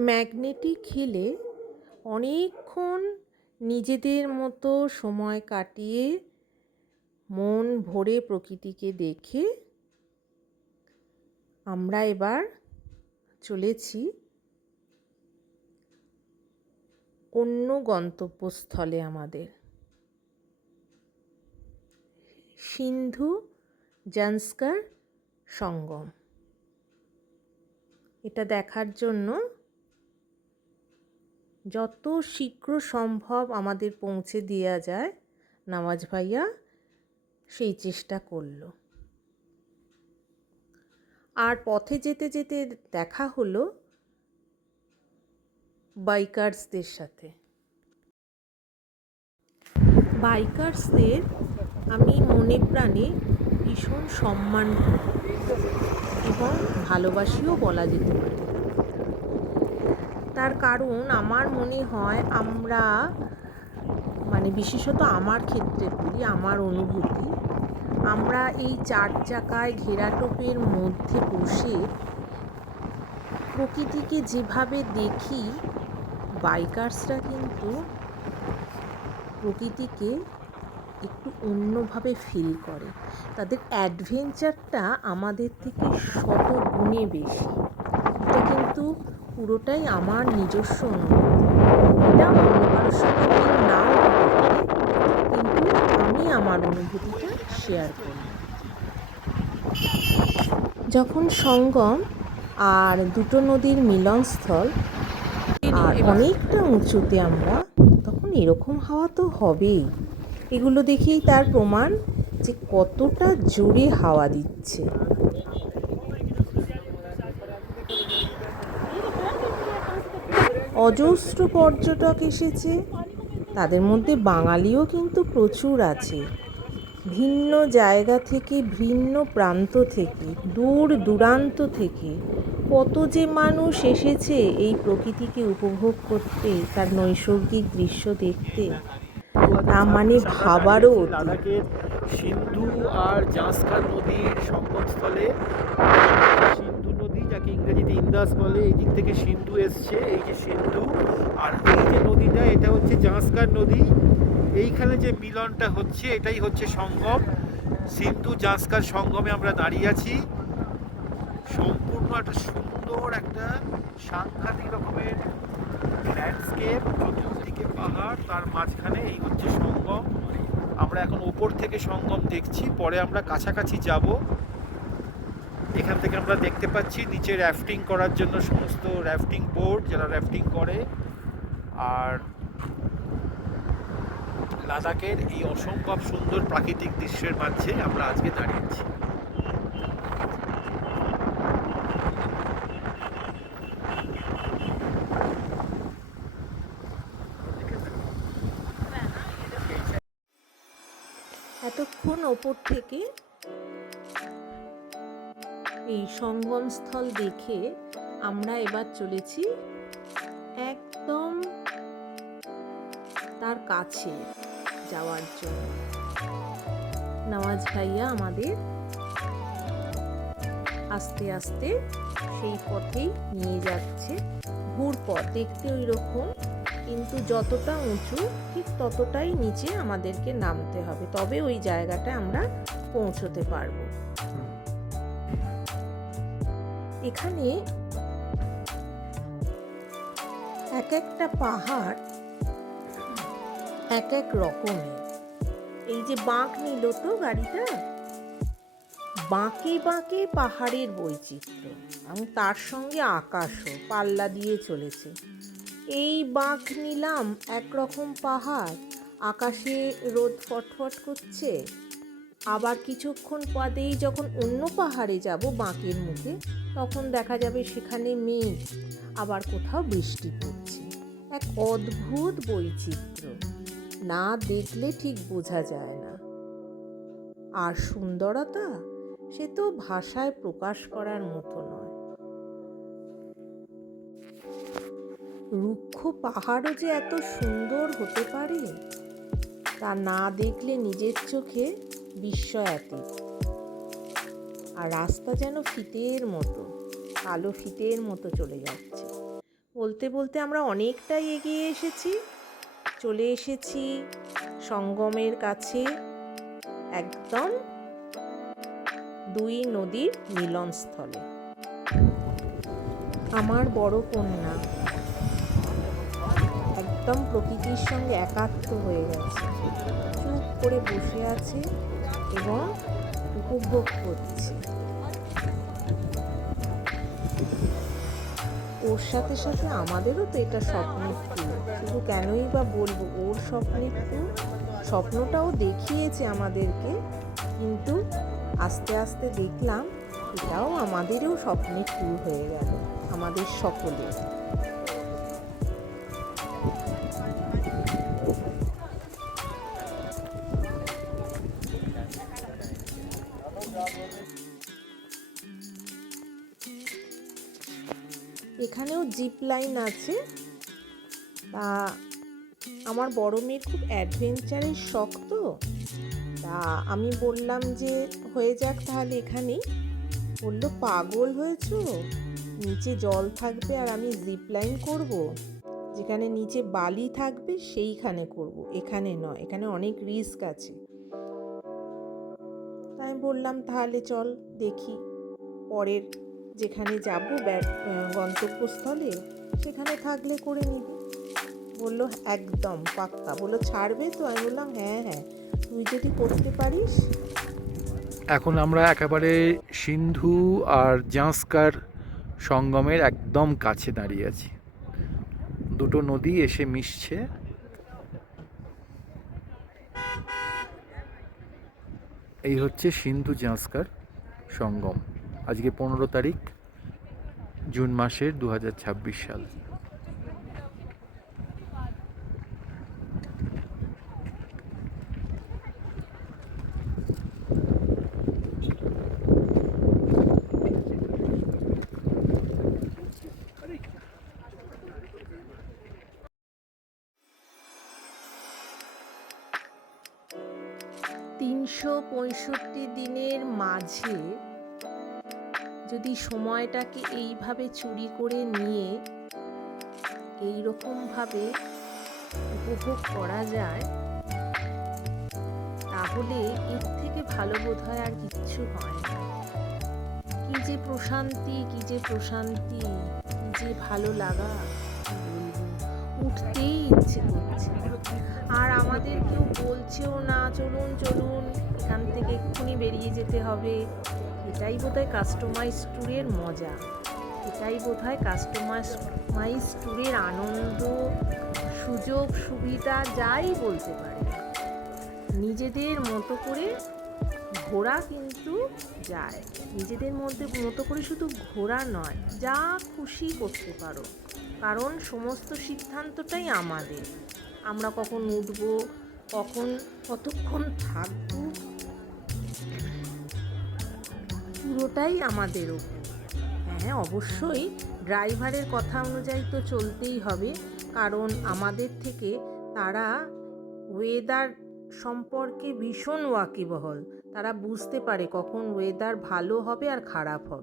Magnetic হিলে অনেকক্ষণ নিজেদের মতো সময় কাটিয়ে মন ভরে প্রকৃতিকে দেখে আমরা এবার চলেছি অন্য গন্তব্যস্থলে আমাদের সিন্ধু জাংস্কার সঙ্গম। এটা দেখার জন্য যত শীঘ্র সম্ভব আমাদের পৌঁছে দেওয়া যায় নওয়াজ ভাইয়া সেই চেষ্টা করলো। আর পথে যেতে যেতে দেখা হলো বাইকার্সদের সাথে। বাইকার্সদের আমি মনে প্রাণে ভীষণ সম্মান করি এবং ভালোবাসিও বলা যেতে পারে। তার কারণ আমার মনে হয় আমরা বিশেষত আমার ক্ষেত্রে বলি, আমার অনুভূতি, আমরা এই চার চাকায় ঘেরাটোপের মধ্যে বসে প্রকৃতিকে যেভাবে দেখি, বাইকার্সরা কিন্তু প্রকৃতিকে একটু অন্যভাবে ফিল করে। তাদের অ্যাডভেঞ্চারটা আমাদের থেকে শত গুণে বেশি। এটা কিন্তু পুরোটাই আমার নিজস্ব অনুভূতি। এটা অন্য কারোর সঙ্গে মিল নাও হতে পারে, কিন্তু আমি আমার অনুভূতিটা শেয়ার করি। যখন সঙ্গম আর দুটো নদীর মিলনস্থল আর অনেকটা উঁচুতে আমরা, তখন এরকম হাওয়া তো হবেই। এগুলো দেখেই তার প্রমাণ যে কতটা জোরে হাওয়া দিচ্ছে। অজস্র পর্যটক এসেছে, তাদের মধ্যে বাঙালিও কিন্তু প্রচুর আছে। ভিন্ন জায়গা থেকে, ভিন্ন প্রান্ত থেকে, দূর দূরান্ত থেকে কত যে মানুষ এসেছে এই প্রকৃতিকে উপভোগ করতে, তার নৈসর্গিক দৃশ্য দেখতে, তা ভাবারও লাদাখের সিন্ধু আর জাংস্কার নদীর সঙ্গমস্থলে, সিন্ধু নদী যাকে ইংরেজিতে ইন্দাস বলে, এই দিক থেকে সিন্ধু এসছে, এই যে সিন্ধু, আর এই যে নদীটা এটা হচ্ছে জাংস্কার নদী। এইখানে যে মিলনটা হচ্ছে এটাই হচ্ছে সঙ্গম। সিন্ধু জাংস্কার সঙ্গমে আমরা দাঁড়িয়ে আছি। সম্পূর্ণ একটা সুন্দর একটা সাংঘাতিক রকমের ল্যান্ডস্কেপ, চতুর্দিকে পাহাড়, তার মাঝখানে এই হচ্ছে সঙ্গম। আমরা এখন ওপর থেকে সঙ্গম দেখছি, পরে আমরা কাছাকাছি যাব। এখান থেকে আমরা দেখতে পাচ্ছি নিচে র্যাফটিং করার জন্য সমস্ত র্যাফটিং বোর্ড, যারা র্যাফটিং করে। আর লাদাখের এই অসম্ভব সুন্দর প্রাকৃতিক দৃশ্যের মাঝে আমরা আজকে দাঁড়িয়েছি। এতক্ষণ ওপর থেকে এই সঙ্গমস্থল দেখে আমরা এবার চলেছি একদম তার কাছে যাওয়ার জন্য। নওয়াজ ভাইয়া আমাদের আস্তে আস্তে সেই পথেই নিয়ে যাচ্ছে। ঘুরপথ দেখতে ওই রকম, কিন্তু যতটা উঁচু ঠিক ততটাই নিচে আমাদেরকে নামতে হবে, তবে ওই জায়গাটা আমরা পৌঁছতে পারবো। এখানে এক একটা পাহাড় এক এক রকমের। এই যে বাঁক নিল তো গাড়িটা, বাঁকে বাঁকে পাহাড়ের বৈচিত্র্য এবং তার সঙ্গে আকাশও পাল্লা দিয়ে চলেছে। এই বাঁক নিলাম একরকম পাহাড়, আকাশে রোদ ফটফট করছে, আবার কিছুক্ষণ বাদেই যখন অন্য পাহাড়ে যাব বাঁকের মুখে, তখন দেখা যাবে সেখানে মেঘ, আবার কোথাও বৃষ্টি পড়ছে। এক অদ্ভুত বৈচিত্র্য, না দেখলে ঠিক বোঝা যায় না। আর সুন্দরতা সে তো ভাষায় প্রকাশ করার মতো নয়। রুক্ষ পাহাড়ও যে এত সুন্দর হতে পারে তা না দেখলে নিজের চোখে বিস্ময়াতীত। আর রাস্তা যেন ফিতের মতো, কালো ফিতের মতো চলে যাচ্ছে। বলতে বলতে আমরা অনেকটাই এগিয়ে এসেছি, চলে এসেছি সঙ্গমের কাছে, একদম দুই নদীর মিলনস্থলে। আমার বড় কন্যা একদম প্রকৃতির সঙ্গে একাত্ম হয়ে গেছে, চুপ করে বসে আছে এবং উপভোগ করছে। ওর সাথে সাথে আমাদেরও তো এটা স্বপ্নের ট্যুর, শুধু কেনই বা বলবো ওর স্বপ্নের ট্যুর, স্বপ্নটাও দেখিয়েছে আমাদেরকে, কিন্তু আস্তে আস্তে দেখলাম এটাও আমাদেরও স্বপ্নের ট্যুর হয়ে গেল, আমাদের সকলের। এখানেও জিপ লাইন আছে। তা আমার বড় মেয়ের খুব অ্যাডভেঞ্চারের শখ, তো তা আমি বললাম যে হয়ে যাক তাহলে এখানেই। বললো পাগল হয়েছো, নিচে জল থাকবে আর আমি জিপ লাইন করবো? যেখানে নিচে বালি থাকবে সেইখানে করব, এখানে নয়, এখানে অনেক রিস্ক আছে। তাই আমি বললাম তাহলে চল দেখি, পরের যেখানে যাব গন্তব্যস্থলে সেখানে থাকলে করে নিবি। বললো একদম পাক্কা। বললো ছাড়বে তো? আমি বললাম হ্যাঁ হ্যাঁ, তুই যদি করতে পারিস। এখন আমরা একেবারে সিন্ধু আর জাঁসকার সঙ্গমের একদম কাছে দাঁড়িয়ে আছি, দুটো নদী এসে মিশছে। এই হচ্ছে সিন্ধু জাঁসকার সঙ্গম। আজকে 15 তারিখ জুন মাসের 2026 সাল। তিনশো 65 দিনের মাঝে যদি সময়টাকে এইভাবে চুরি করে নিয়ে এইরকমভাবে উপভোগ করা যায়, তাহলে এর থেকে ভালো বোধহয় আর কিচ্ছু হয় না। কি যে প্রশান্তি, কি যে প্রশান্তি, কি যে ভালো লাগা, কি বলবো, উঠতেই ইচ্ছে করছে। আর আমাদের কেউ বলছেও না চলুন চলুন এখান থেকে এক্ষুনি বেরিয়ে যেতে হবে। এটাই বোধহয় কাস্টমাইজ ট্যুরের মজা, এটাই বোধহয় কাস্টমাইজ ট্যুরের আনন্দ, সুযোগ সুবিধা, যাই বলতে পারে। নিজেদের মতো করে ঘোরা কিন্তু যায়, নিজেদের মতো করে শুধু ঘোরা নয়, যা খুশি করতে পারো, কারণ সমস্ত সিদ্ধান্তটাই আমাদের। আমরা কখন উঠবো, কতক্ষণ থাকবো, পুরোটাই আমাদের ওপর। হ্যাঁ অবশ্যই ড্রাইভারের কথা অনুযায়ী তো চলতেই হবে, কারণ আমাদের থেকে তারা ওয়েদার সম্পর্কে ভীষণ ওয়াকিবহল। তারা বুঝতে পারে কখন ওয়েদার ভালো হবে আর খারাপ হবে।